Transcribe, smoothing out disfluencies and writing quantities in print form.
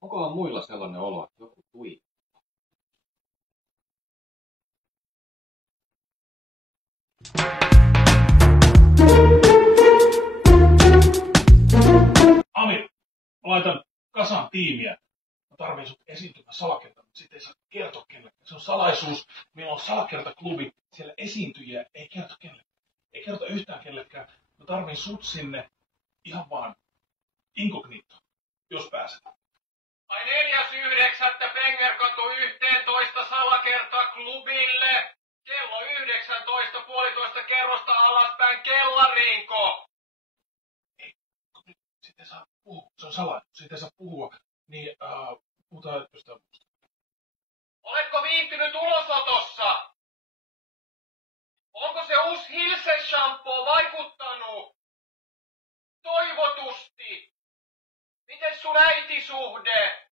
Onkohan muilla sellainen olo, että joku tui? Ami, mä laitan kasan tiimiä. Mä tarvin sut esiintymään salakerta, mutta sit ei saa kertoa kenellekään. Se on salaisuus. Meillä on salakertaklubi. Siellä esiintyjiä ei kerto kenellekään. Ei kerto yhtään kenellekään. Mä tarvin sut sinne ihan vaan inkognito, jos pääset. Ai 4.9. Pengerkatu 11 salakertaklubille. Kello 19, puolitoista kerrosta alaspäin kellariinko. Sitten saa puhua. Se on salainen. Siitä ei saa puhua. Niin, puhutaan jostain muusta. Oletko viihtynyt ulosotossa? Onko se uusi Hilse shampoo vaikuttanut? Toivotusti. Miten sun äitisuhde?